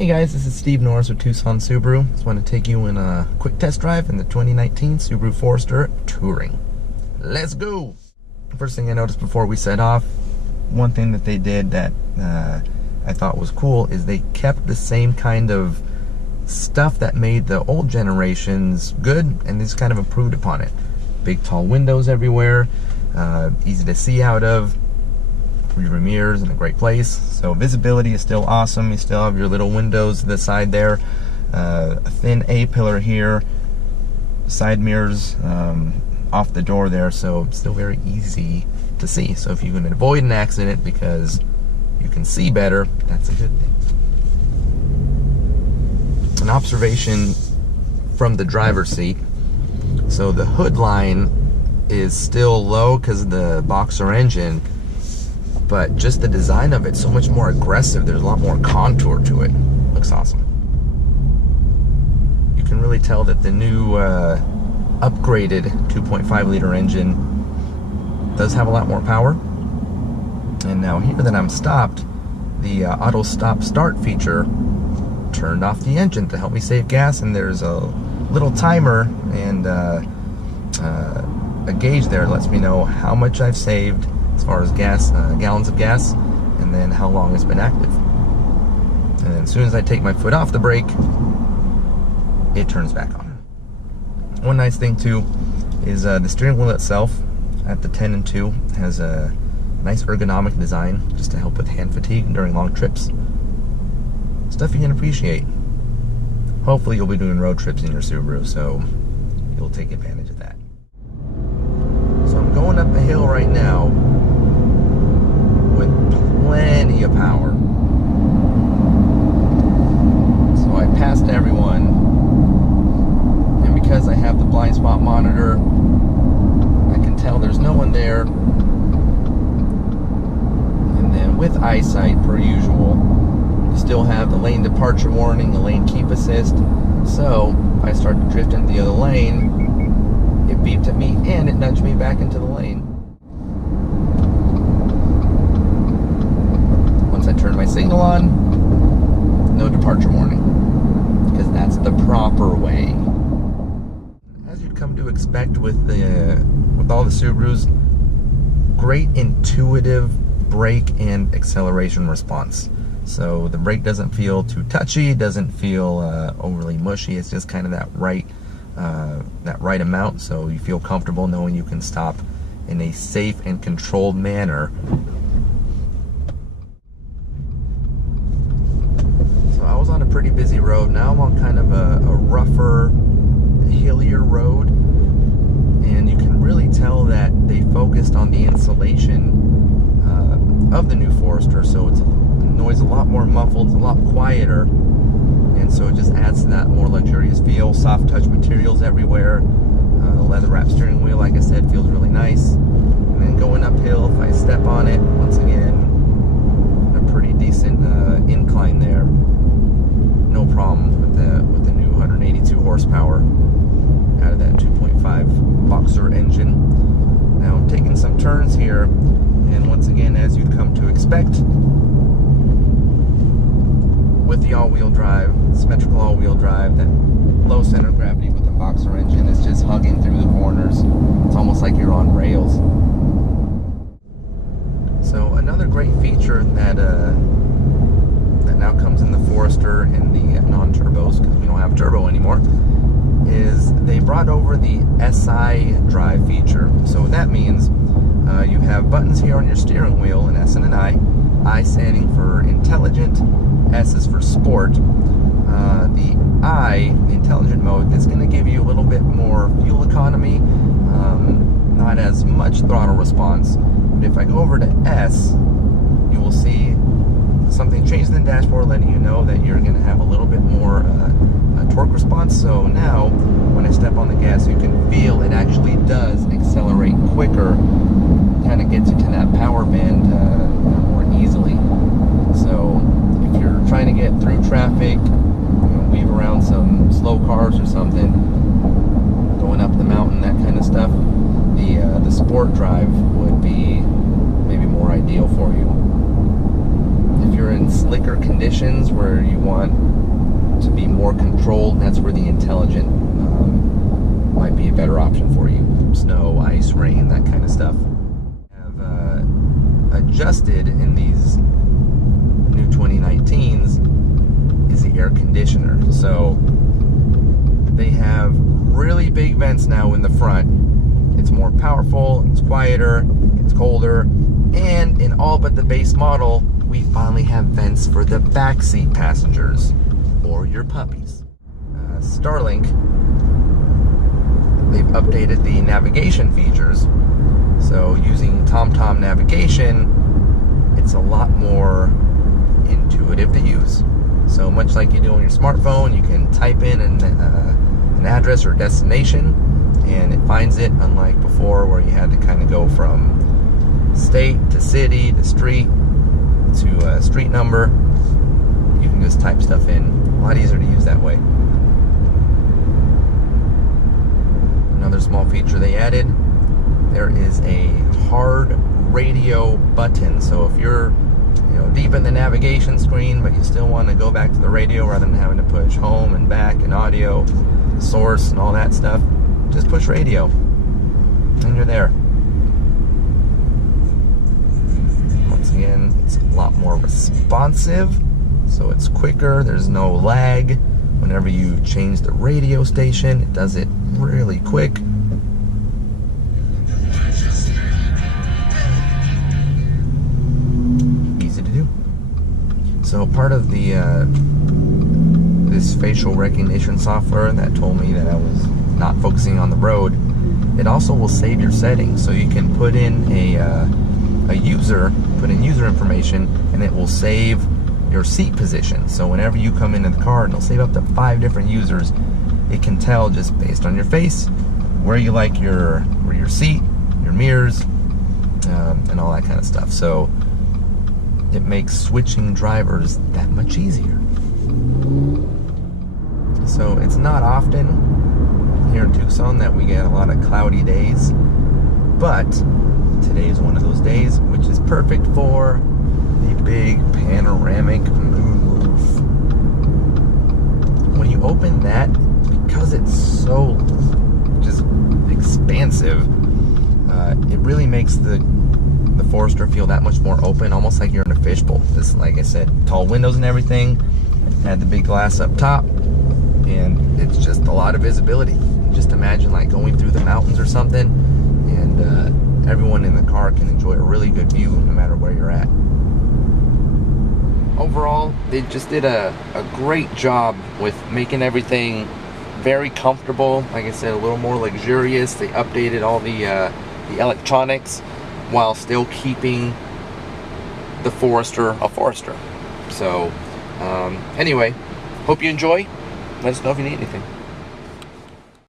Hey guys, this is Steve Norris with Tucson Subaru. Just want to take you in a quick test drive in the 2019 Subaru Forester Touring. Let's go! First thing I noticed before we set off, one thing that they did that I thought was cool is they kept the same kind of stuff that made the old generations good, and they just kind of improved upon it. Big tall windows everywhere, easy to see out of, rear mirrors in a great place. So visibility is still awesome. You still have your little windows to the side there, a thin A-pillar here, side mirrors off the door there, so it's still very easy to see. So if you can avoid an accident because you can see better, that's a good thing. An observation from the driver's seat. So the hood line is still low because of the boxer engine, but just the design of it so much more aggressive. There's a lot more contour to it. Looks awesome. You can really tell that the new upgraded 2.5 liter engine does have a lot more power. And now here that I'm stopped, the auto stop start feature turned off the engine to help me save gas, and there's a little timer and a gauge there that lets me know how much I've saved as far as gas, gallons of gas, and then how long it's been active. And then as soon as I take my foot off the brake, it turns back on. One nice thing too is the steering wheel itself at the 10 and 2 has a nice ergonomic design just to help with hand fatigue during long trips. Stuff you can appreciate. Hopefully you'll be doing road trips in your Subaru, so you'll take advantage of that. So I'm going up a hill right now with plenty of power. So I passed everyone, and because I have the blind spot monitor, I can tell there's no one there. And then with eyesight, per usual, you still have the lane departure warning, the lane keep assist. So if I start to drift into the other lane, it beeped at me and it nudged me back into the lane. Once I turn my signal on, no departure warning, because that's the proper way. As you'd come to expect with all the Subarus, great intuitive brake and acceleration response. So the brake doesn't feel too touchy, doesn't feel overly mushy. It's just kind of that right amount, so you feel comfortable knowing you can stop in a safe and controlled manner. So I was on a pretty busy road. Now I'm on kind of a rougher, hillier road, and you can really tell that they focused on the insulation of the new Forester, so it's noise a lot more muffled, it's a lot quieter, and so it just adds to that more luxurious feel. Soft touch materials everywhere. The leather wrapped steering wheel, like I said, feels really nice. And then going uphill, if I step on it, once again, a pretty decent incline there. No problem with the new 182 horsepower out of that 2.5 boxer engine. Now I'm taking some turns here, and once again, as you'd come to expect, with the all-wheel drive, symmetrical all-wheel drive, that low center of gravity with the boxer engine is just hugging through the corners. It's almost like you're on rails. So another great feature that now comes in the Forester and the non-turbos, because we don't have turbo anymore, is they brought over the SI drive feature. So what that means, you have buttons here on your steering wheel, an S and an I. I standing for intelligent, S is for sport. The I, the intelligent mode, is going to give you a little bit more fuel economy, not as much throttle response. But if I go over to S, you will see something changed in the dashboard letting you know that you're going to have a little bit more torque response. So now when I step on the gas, you can feel it actually does accelerate quicker, kind of gets you to that power band more easily. So if you're trying to get through traffic, weave around some slow cars or something, going up the mountain, that kind of stuff, the sport drive would be maybe more ideal for you. If you're in slicker conditions, conditions where you want to be more controlled, that's where the intelligent might be a better option for you. Snow, ice, rain, that kind of stuff. Have adjusted in these new 2019s is the air conditioner. So they have really big vents now in the front. It's more powerful, it's quieter, it's colder, and in all but the base model, we finally have vents for the backseat passengers or your puppies. Starlink, they've updated the navigation features. So using TomTom navigation, it's a lot more intuitive to use. So much like you do on your smartphone, you can type in an address or destination, and it finds it, unlike before where you had to kind of go from state to city to street to a street number. You can just type stuff in. A lot easier to use that way. Another small feature they added, there is a hard radio button. So if you're deep in the navigation screen, but you still want to go back to the radio rather than having to push home and back and audio, source and all that stuff, just push radio and you're there. Once again, it's a lot more responsive, so it's quicker, there's no lag. Whenever you change the radio station, it does it really quick. Easy to do. So part of the this facial recognition software that told me that I was not focusing on the road, it also will save your settings. So you can put in a user, put in user information, and it will save your seat position. So whenever you come into the car, and it'll save up to 5 different users, it can tell just based on your face where you like your seat, your mirrors, and all that kind of stuff. So it makes switching drivers that much easier. So it's not often here in Tucson that we get a lot of cloudy days, but today is one of those days, which is perfect for the big panoramic moonroof. When you open that, because it's so just expansive, it really makes the Forester feel that much more open, almost like you're in a fishbowl. This, like I said, tall windows and everything, had the big glass up top, and it's just a lot of visibility. Just imagine like going through the mountains or something, and everyone in the car can enjoy a really good view no matter where you're at. Overall, they just did a great job with making everything very comfortable. Like I said, a little more luxurious. They updated all the electronics while still keeping the Forester a Forester. So anyway, hope you enjoy. Let us know if you need anything.